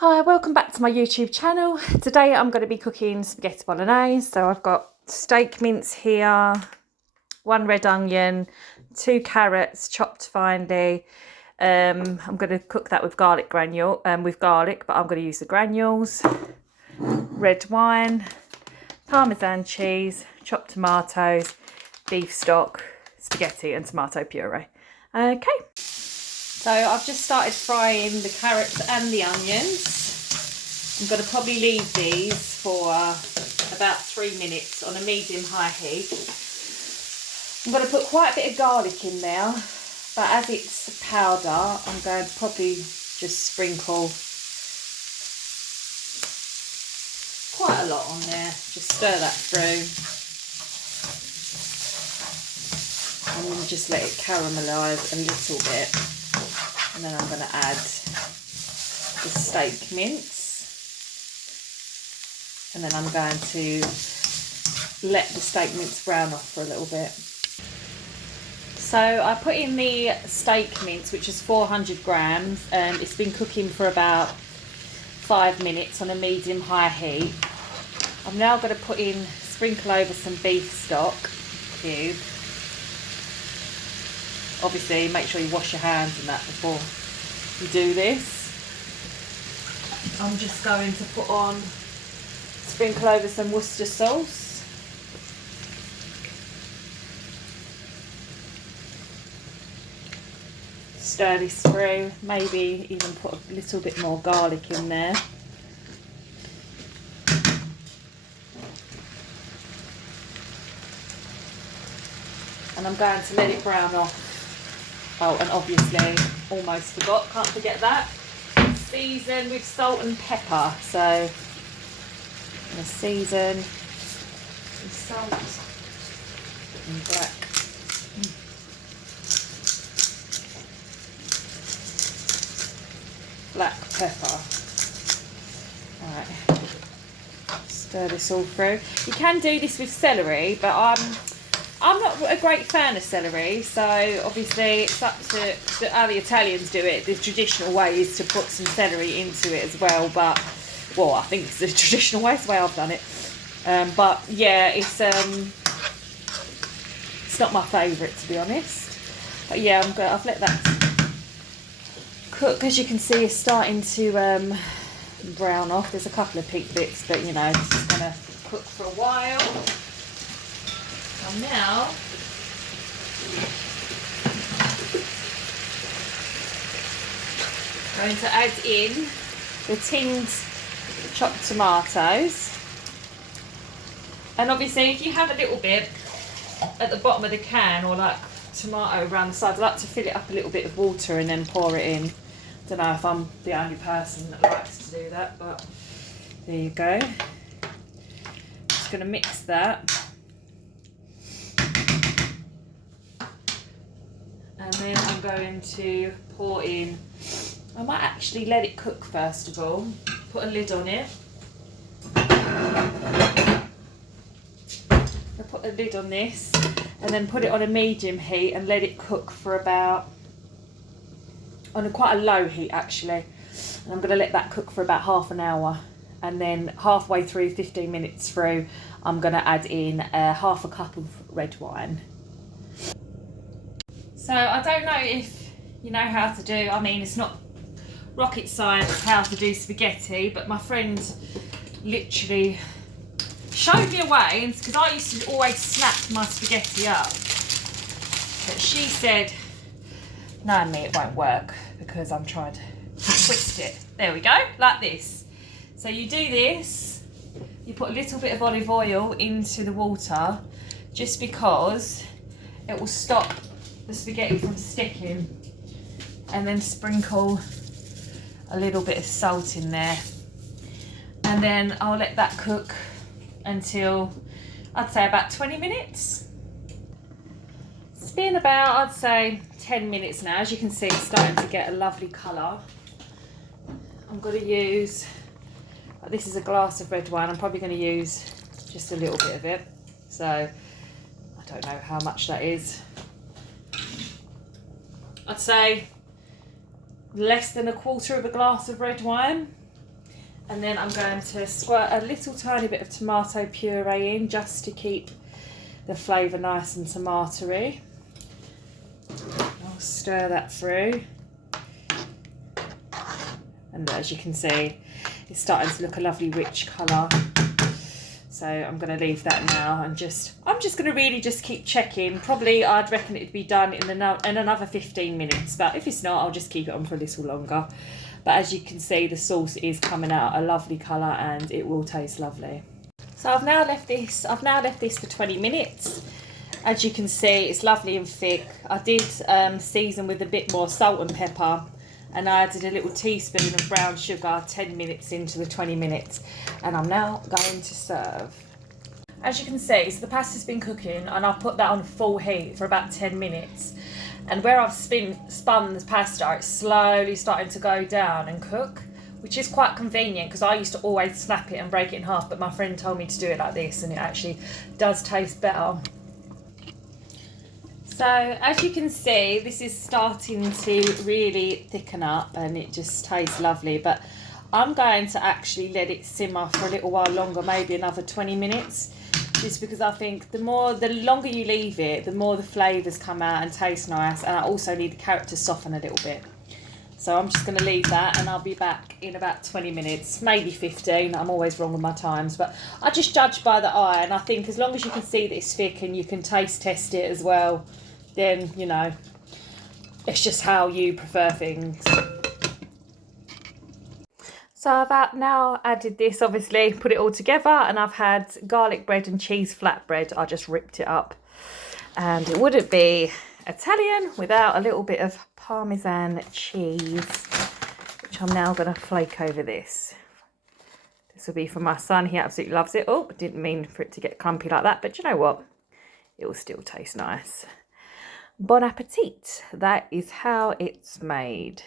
Hi, welcome back to my YouTube channel. Today I'm going to be cooking spaghetti bolognese. So I've got steak mince here, 1 red onion, 2 carrots chopped finely. I'm going to cook that with garlic but I'm going to use the granules, red wine, parmesan cheese, chopped tomatoes, beef stock, spaghetti and tomato puree. Okay. So I've just started frying the carrots and the onions. I'm going to probably leave these for about 3 minutes on a medium-high heat. I'm going to put quite a bit of garlic in there, but as it's powder, I'm going to probably just sprinkle quite a lot on there. Just stir that through and then just let it caramelise a little bit. And then I'm going to add the steak mince, and then I'm going to let the steak mince brown off for a little bit. So I put in the steak mince, which is 400 grams, and it's been cooking for about 5 minutes on a medium-high heat. I'm now going to sprinkle over some beef stock cube. Obviously, make sure you wash your hands and that before you do this. I'm just going to sprinkle over some Worcester sauce. Stir this through, maybe even put a little bit more garlic in there. And I'm going to let it brown off. Oh, and obviously, almost forgot, can't forget that. Season with salt and pepper. So, I'm going to season with salt and black pepper. Alright, stir this all through. You can do this with celery, but I'm not a great fan of celery, so obviously it's up to how the Italians do it. The traditional way is to put some celery into it as well, but, well, I think it's the traditional way, it's the way I've done it. But yeah, it's not my favourite, to be honest. But yeah, I've let that cook. As you can see, it's starting to brown off. There's a couple of pink bits, but you know, it's just going to cook for a while. And now I'm going to add in the tinned chopped tomatoes. And obviously, if you have a little bit at the bottom of the can, or like tomato around the side, I like to fill it up a little bit with water and then pour it in. I don't know if I'm the only person that likes to do that, but there you go. Just going to mix that. And then I'm going to pour in, I might actually let it cook first of all, put a lid on it. I'll put a lid on this and then put it on a medium heat and let it cook for about, on quite a low heat actually. And I'm going to let that cook for about half an hour. And then halfway through, 15 minutes through, I'm going to add in half a cup of red wine. So I don't know if you know how to do, I mean it's not rocket science how to do spaghetti, but my friend literally showed me a way, because I used to always snap my spaghetti up. But she said, knowing me, it won't work because I'm trying to twist it. There we go, like this. So you do this, you put a little bit of olive oil into the water just because it will stop the spaghetti from sticking, and then sprinkle a little bit of salt in there, and then I'll let that cook until I'd say about 20 minutes. It's been about, I'd say 10 minutes now. As you can see, it's starting to get a lovely colour. I'm going to use, this is a glass of red wine, I'm probably going to use just a little bit of it, so I don't know how much that is. I'd say less than a quarter of a glass of red wine. And then I'm going to squirt a little tiny bit of tomato puree in just to keep the flavour nice and tomatoey. I'll stir that through. And as you can see, it's starting to look a lovely rich colour. So I'm going to leave that now and I'm just going to really just keep checking. Probably I'd reckon it'd be done in another 15 minutes, but if it's not, I'll just keep it on for a little longer. But as you can see, the sauce is coming out a lovely colour and it will taste lovely. So I've now left this for 20 minutes. As you can see, it's lovely and thick. I did season with a bit more salt and pepper, and I added a little teaspoon of brown sugar 10 minutes into the 20 minutes. And I'm now going to serve. As you can see, so the pasta's been cooking and I've put that on full heat for about 10 minutes. And where I've spun the pasta, it's slowly starting to go down and cook, which is quite convenient because I used to always snap it and break it in half, but my friend told me to do it like this and it actually does taste better. So as you can see, this is starting to really thicken up and it just tastes lovely, but I'm going to actually let it simmer for a little while longer, maybe another 20 minutes. Just because I think the longer you leave it, the more the flavours come out and taste nice. And I also need the carrot to soften a little bit. So I'm just going to leave that and I'll be back in about 20 minutes, maybe 15. I'm always wrong with my times, but I just judge by the eye. And I think as long as you can see that it's thick and you can taste test it as well, then, you know, it's just how you prefer things. So I've now added this, obviously, put it all together, and I've had garlic bread and cheese flatbread. I just ripped it up. And it wouldn't be Italian without a little bit of Parmesan cheese, which I'm now going to flake over this. This will be for my son. He absolutely loves it. Oh, didn't mean for it to get clumpy like that, but you know what? It will still taste nice. Bon appetit. That is how it's made.